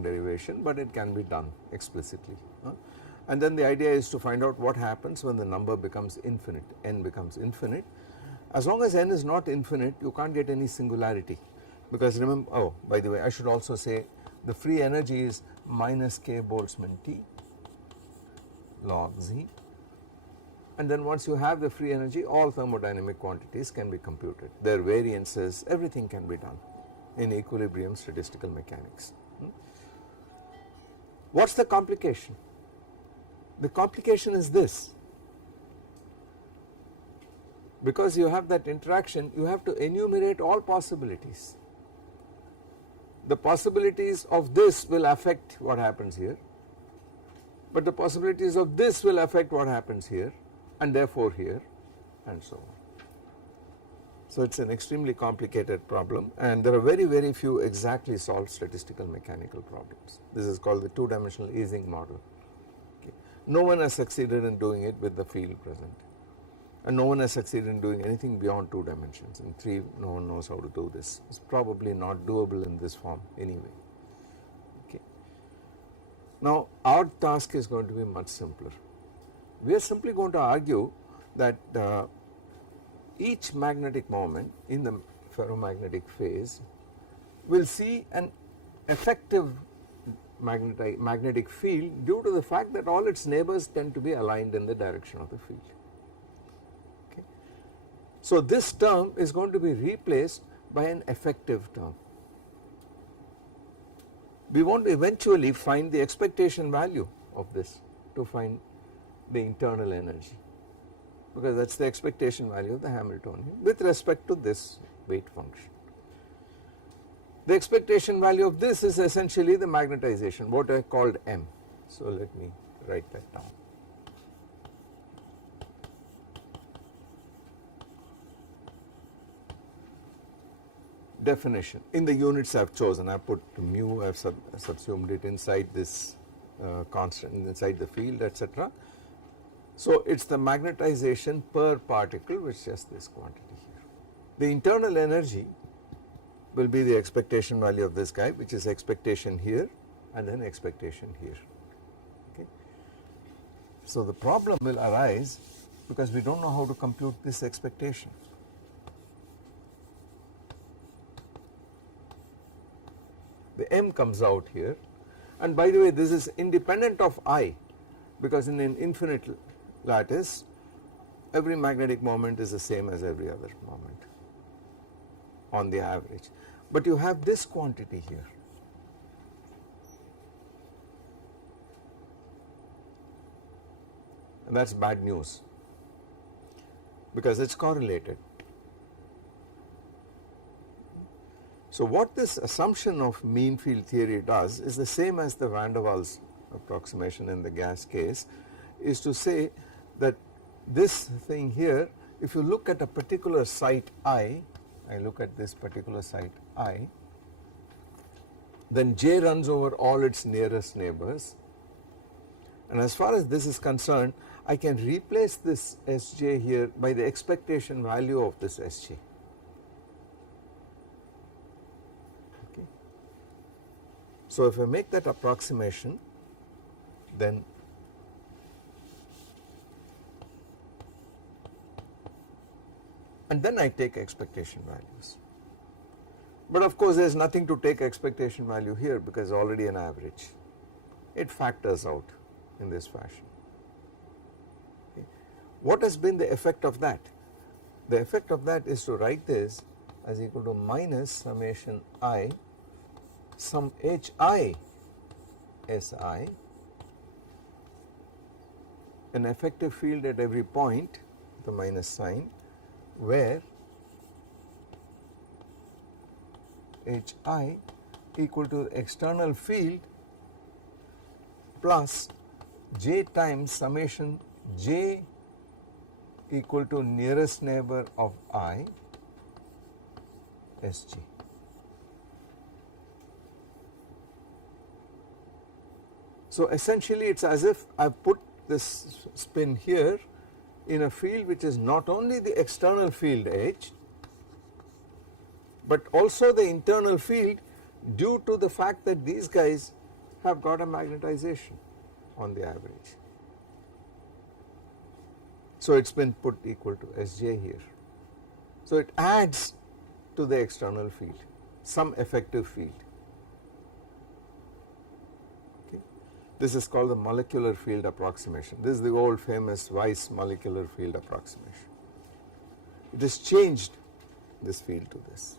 derivation, but it can be done explicitly. And then the idea is to find out what happens when the number becomes infinite, n becomes infinite. As long as n is not infinite, you can't get any singularity, because remember, oh, by the way, I should also say the free energy is minus k Boltzmann T log z, and then once you have the free energy, all thermodynamic quantities can be computed. Their variances, everything can be done in equilibrium statistical mechanics. What is the complication? The complication is this: because you have that interaction, you have to enumerate all possibilities. The possibilities of this will affect what happens here, but the possibilities of this will affect what happens here, and therefore here, and so on. So it is an extremely complicated problem, and there are very, very few exactly solved statistical mechanical problems. This is called the 2-dimensional Ising model. Okay. No one has succeeded in doing it with the field present, and no one has succeeded in doing anything beyond 2 dimensions. In 3, no one knows how to do this. It's probably not doable in this form anyway. Okay. Now our task is going to be much simpler. We are simply going to argue that each magnetic moment in the ferromagnetic phase will see an effective magnetic field due to the fact that all its neighbors tend to be aligned in the direction of the field. Okay. So this term is going to be replaced by an effective term. We want to eventually find the expectation value of this to find the internal energy, because that is the expectation value of the Hamiltonian with respect to this weight function. The expectation value of this is essentially the magnetization, what I called M. So let me write that down. Definition. In the units I have chosen, I have put mu, I have subsumed it inside this constant, inside the field, etc. So it is the magnetization per particle, which is just this quantity here. The internal energy will be the expectation value of this guy, which is expectation here and then expectation here. Okay. So the problem will arise because we do not know how to compute this expectation. The m comes out here, and by the way this is independent of I, because in an infinite lattice every magnetic moment is the same as every other moment on the average, but you have this quantity here. And that is bad news because it is correlated. So what this assumption of mean field theory does is the same as the van der Waals approximation in the gas case, is to say that this thing here, if you look at a particular site I look at this particular site I, then J runs over all its nearest neighbors, and as far as this is concerned I can replace this Sj here by the expectation value of this Sj. Okay. So if I make that approximation, then and then I take expectation values. But of course there is nothing to take expectation value here because already an average. It factors out in this fashion. Okay. What has been the effect of that? The effect of that is to write this as equal to minus summation I sum hi Si, an effective field at every point, the minus sign, where Hi equal to the external field plus j times summation j equal to nearest neighbor of I Sg. So essentially it is as if I have put this spin here in a field which is not only the external field H, but also the internal field due to the fact that these guys have got a magnetization on the average. So it has been put equal to Sj here. So it adds to the external field, some effective field. Okay. This is called the molecular field approximation. This is the old famous Weiss molecular field approximation. It has changed this field to this.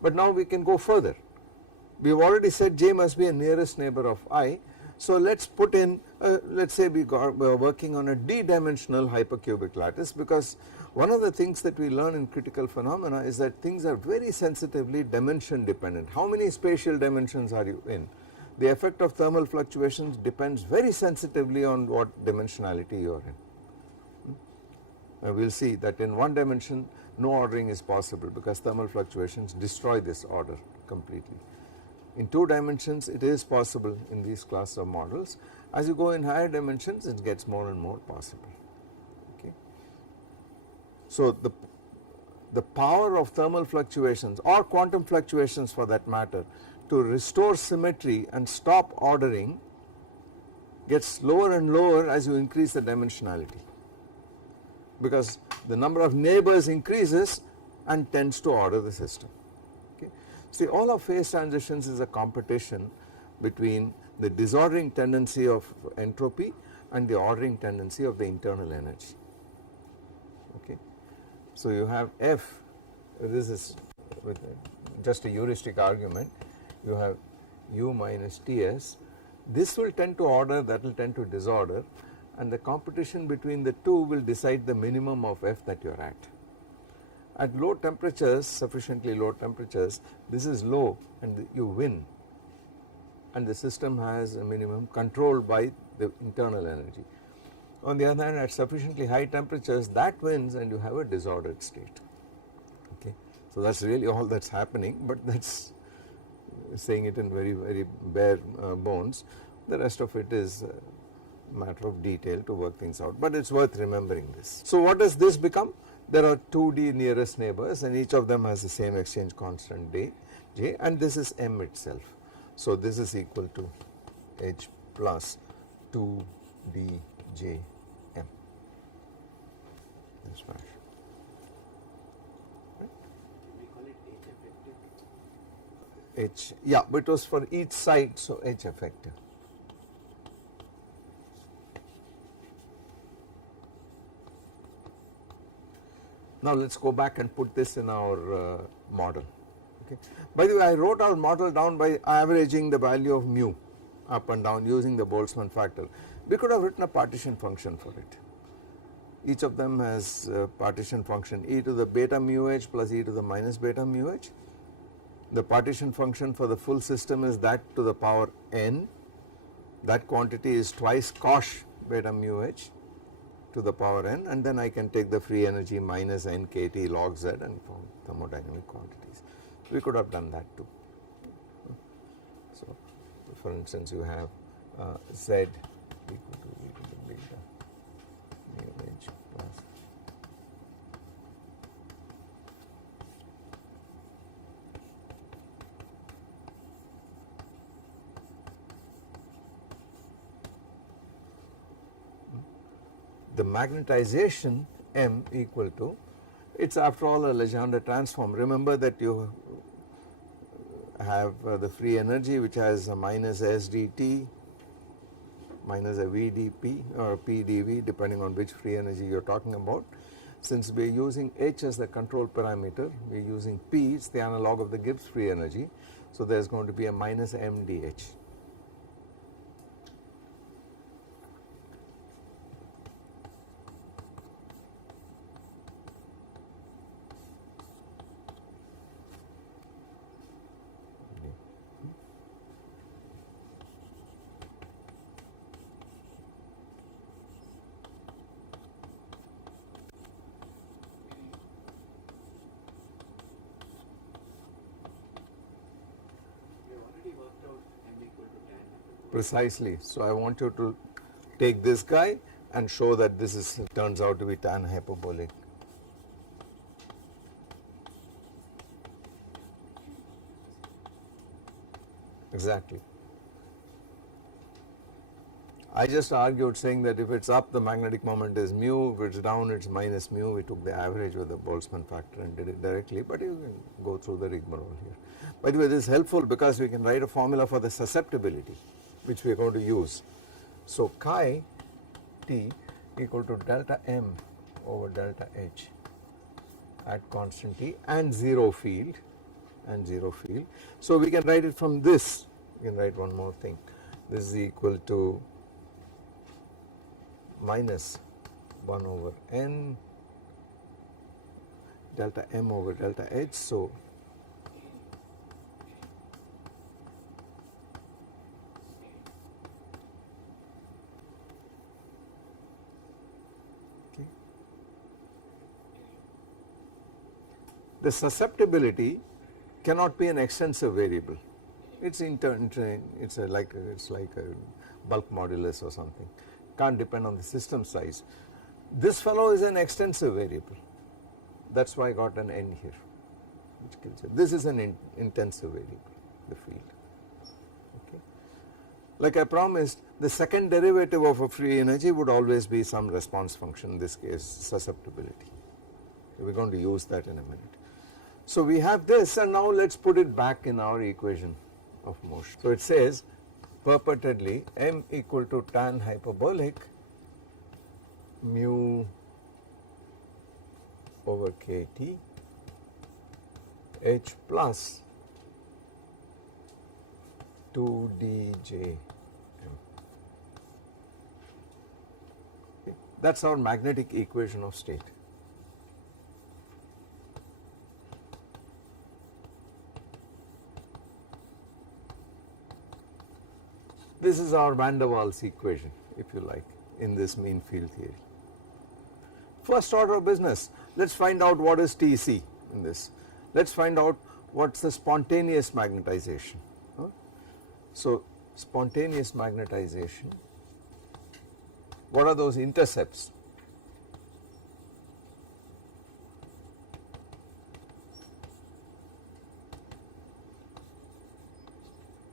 But now we can go further. We have already said J must be a nearest neighbor of I. So let us put in, let us say we are working on a d-dimensional hypercubic lattice, because one of the things that we learn in critical phenomena is that things are very sensitively dimension dependent. How many spatial dimensions are you in? The effect of thermal fluctuations depends very sensitively on what dimensionality you are in. We will see that in one dimension no ordering is possible because thermal fluctuations destroy this order completely. In 2 dimensions it is possible in these class of models. As you go in higher dimensions it gets more and more possible. Okay. So the power of thermal fluctuations or quantum fluctuations for that matter to restore symmetry and stop ordering gets lower and lower as you increase the dimensionality, because the number of neighbors increases and tends to order the system. Okay. See, all of phase transitions is a competition between the disordering tendency of entropy and the ordering tendency of the internal energy. Okay. So you have F, this is with just a heuristic argument, you have U minus Ts, this will tend to order, that will tend to disorder, and the competition between the two will decide the minimum of F that you are at. At low temperatures, sufficiently low temperatures, this is low and you win, and the system has a minimum controlled by the internal energy. On the other hand, at sufficiently high temperatures, that wins and you have a disordered state. Okay. So that's really all that's happening, but that's saying it in very, very bare bones. The rest of it is a matter of detail to work things out, but it's worth remembering this. So what does this become? There are 2D nearest neighbors and each of them has the same exchange constant J, and this is M itself. So this is equal to H plus 2DJ M. This fashion. We call it H effective. H, yeah, but it was for each side, so H effective. Now let's go back and put this in our model. Okay. By the way, I wrote our model down by averaging the value of mu up and down using the Boltzmann factor. We could have written a partition function for it. Each of them has a partition function e to the beta mu h plus e to the minus beta mu h. The partition function for the full system is that to the power n. That quantity is twice cosh beta mu h to the power n, and then I can take the free energy minus n kT log z and form thermodynamic quantities. We could have done that too. So for instance, you have z equal to e to the beta mu h plus the magnetization M equal to, it's after all a Legendre transform. Remember that you have the free energy which has a minus S dt minus a V dP or P dV depending on which free energy you are talking about. Since we are using H as the control parameter, we are using P, it's the analog of the Gibbs free energy. So there is going to be a minus M dH. Precisely. So I want you to take this guy and show that this is turns out to be tan hyperbolic. Exactly. I just argued saying that if it's up the magnetic moment is mu, if it's down it's minus mu. We took the average with the Boltzmann factor and did it directly, but you can go through the rigmarole here. By the way, this is helpful because we can write a formula for the susceptibility which we are going to use. So chi T equal to delta M over delta H at constant T and zero field. So we can write it from this. We can write one more thing. This is equal to minus 1 over n delta M over delta H. So the susceptibility cannot be an extensive variable. It's like a bulk modulus or something. Can't depend on the system size. This fellow is an extensive variable. That's why I got an n here, which kills it. This is an intensive variable, the field. Okay. Like I promised, the second derivative of a free energy would always be some response function, in this case susceptibility. We're going to use that in a minute. So we have this, and now let's put it back in our equation of motion. So it says purportedly M equal to tan hyperbolic mu over kT H plus 2dJm. Okay. That's our magnetic equation of state. This is our van der Waals equation. if you like, in this mean field theory. First order of business, let us find out what is TC in this. Let us find out what is the spontaneous magnetization. So, spontaneous magnetization, what are those intercepts?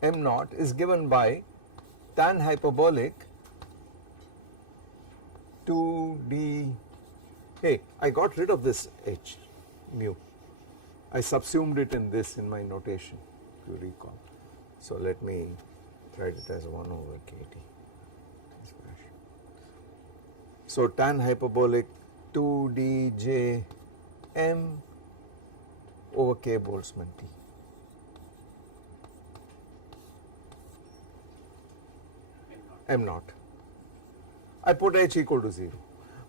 M naught is given by tan hyperbolic 2d, hey, I got rid of this h, mu. I subsumed it in this in my notation, if you recall. So let me write it as 1 over kt. So tan hyperbolic 2dj m over k Boltzmann T. M naught. I put h equal to 0.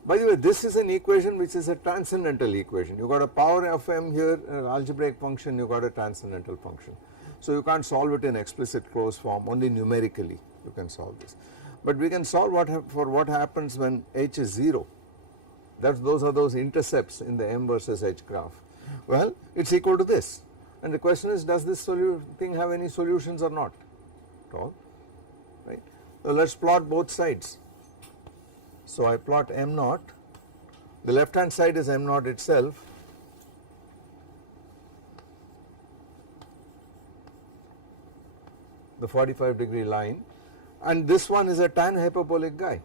By the way, this is an equation which is a transcendental equation. You got a power of m here, an algebraic function, you got a transcendental function. So you can't solve it in explicit closed form, only numerically you can solve this. But we can solve for what happens when h is 0. Those are those intercepts in the m versus h graph. Well, it's equal to this. And the question is, does this thing have any solutions or not at all? Right? So let's plot both sides. So I plot m naught, the left hand side is m naught itself, the 45-degree line, and this one is a tan hyperbolic guy.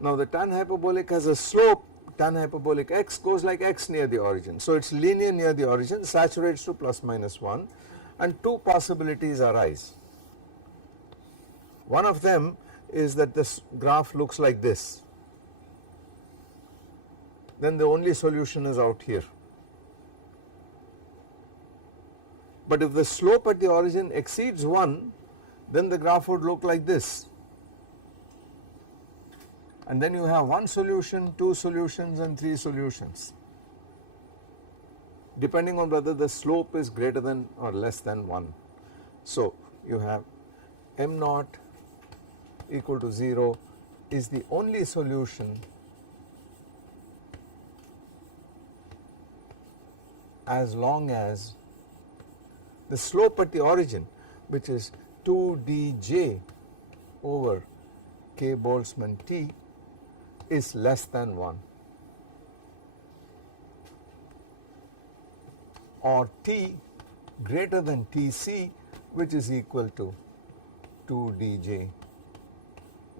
Now the tan hyperbolic has a slope, tan hyperbolic x goes like x near the origin. So it is linear near the origin, saturates to plus minus 1, and two possibilities arise. One of them is that this graph looks like this. Then the only solution is out here. But if the slope at the origin exceeds 1, then the graph would look like this. And then you have one solution, two solutions and three solutions, depending on whether the slope is greater than or less than 1. So you have m naught equal to 0 is the only solution as long as the slope at the origin, which is 2dj over k Boltzmann T, is less than 1, or T greater than Tc, which is equal to 2dj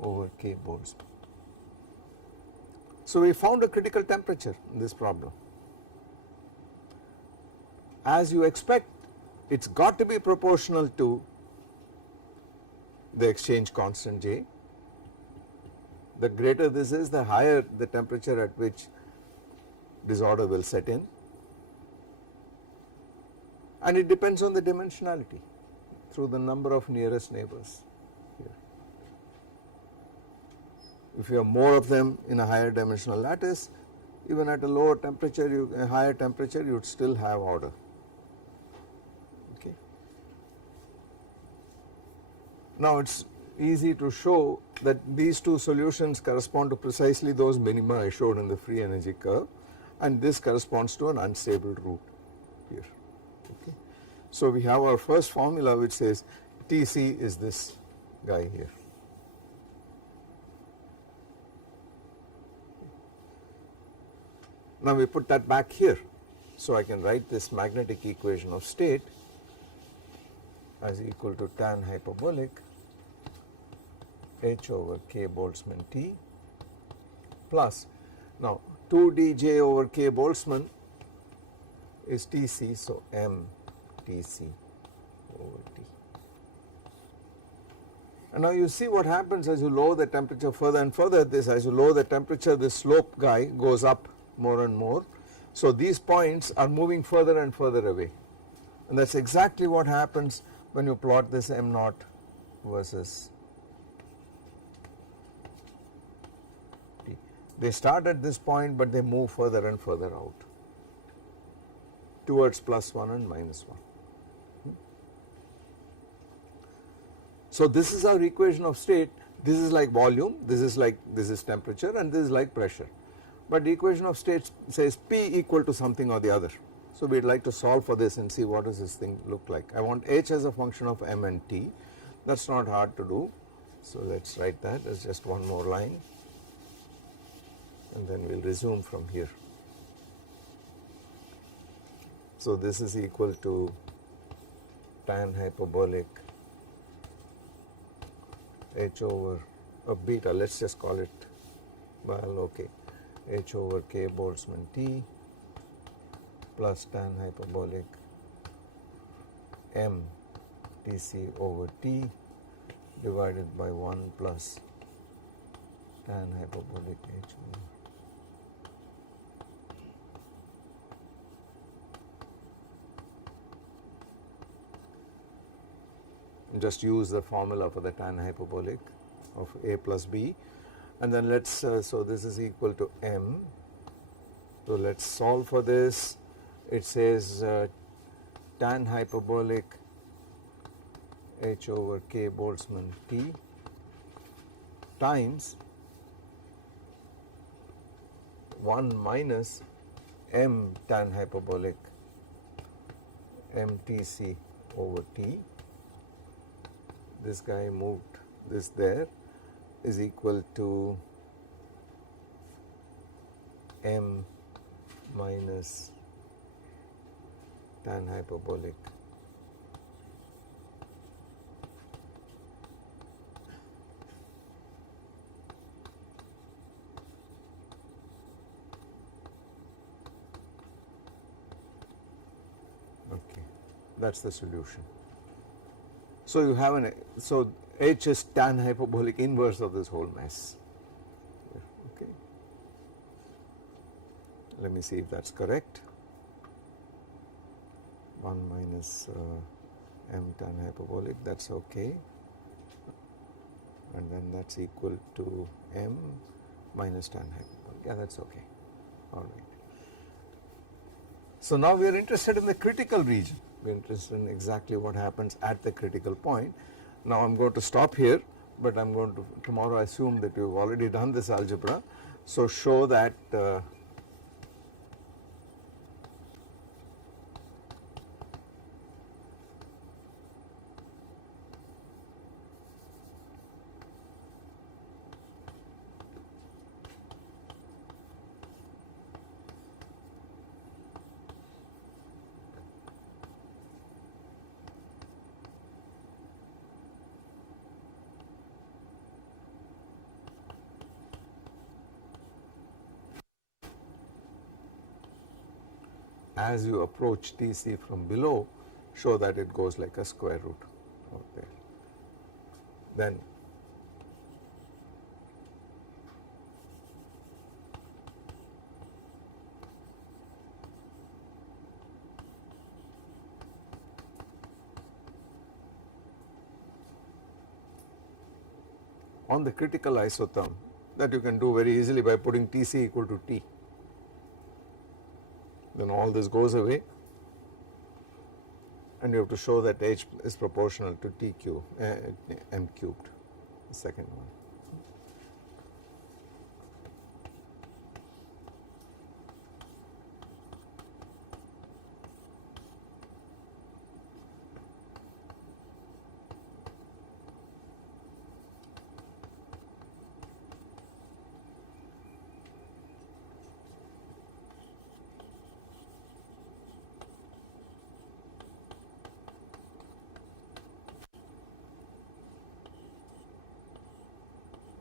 over k Boltzmann. So we found a critical temperature in this problem. As you expect, it's got to be proportional to the exchange constant J. The greater this is, the higher the temperature at which disorder will set in, and it depends on the dimensionality through the number of nearest neighbors here. If you have more of them in a higher dimensional lattice, even at a lower temperature, a higher temperature, you would still have order. Okay. Now it's easy to show that these two solutions correspond to precisely those minima I showed in the free energy curve, and this corresponds to an unstable root here. Okay. So we have our first formula which says Tc is this guy here. Now we put that back here, so I can write this magnetic equation of state as equal to tan hyperbolic h over k Boltzmann T plus, now 2dj over k Boltzmann is Tc, so m Tc over T. And now you see what happens as you lower the temperature further and further. As you lower the temperature, this slope guy goes up more and more. So these points are moving further and further away, and that's exactly what happens when you plot this m naught versus T. They start at this point, but they move further and further out towards plus 1 and minus 1. So this is our equation of state. This is like volume, this is temperature, and this is like pressure. But the equation of states says P equal to something or the other. So we would like to solve for this and see what does this thing look like. I want H as a function of M and T. That is not hard to do. So let us write that as just one more line, and then we will resume from here. So this is equal to tan hyperbolic H over beta, let us just call it, well, okay, H over K Boltzmann T plus tan hyperbolic M Tc over T divided by 1 plus tan hyperbolic H over just use the formula for the tan hyperbolic of A plus B, and then let us so this is equal to M. So let us solve for this. It says tan hyperbolic H over K Boltzmann T times 1 minus M tan hyperbolic MTC over T. This guy moved this there, is equal to M minus tan hyperbolic that is the solution. So you have an, so H is tan hyperbolic inverse of this whole mess. Okay. Let me see if that is correct. 1 minus M tan hyperbolic, that is okay. And then that is equal to M minus tan hyperbolic. Yeah, that is okay. All right. So now we are interested in the critical region. We are interested in exactly what happens at the critical point. Now I am going to stop here, but I am going to tomorrow assume that you have already done this algebra. So show that as you approach Tc from below, show that it goes like a square root out there. Then on the critical isotherm, that you can do very easily by putting Tc equal to T. Then all this goes away, and you have to show that H is proportional to T cube, M cubed, the second one.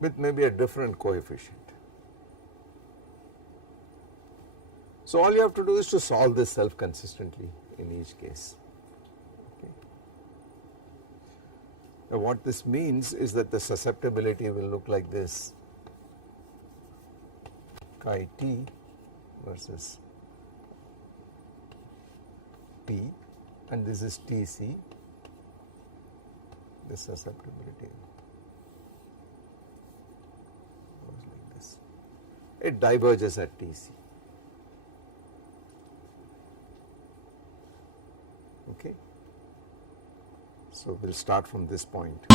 With maybe a different coefficient. So all you have to do is to solve this self-consistently in each case. Okay. Now what this means is that the susceptibility will look like this: chi T versus P, and this is Tc, this susceptibility. It diverges at Tc. Okay. So we will start from this point.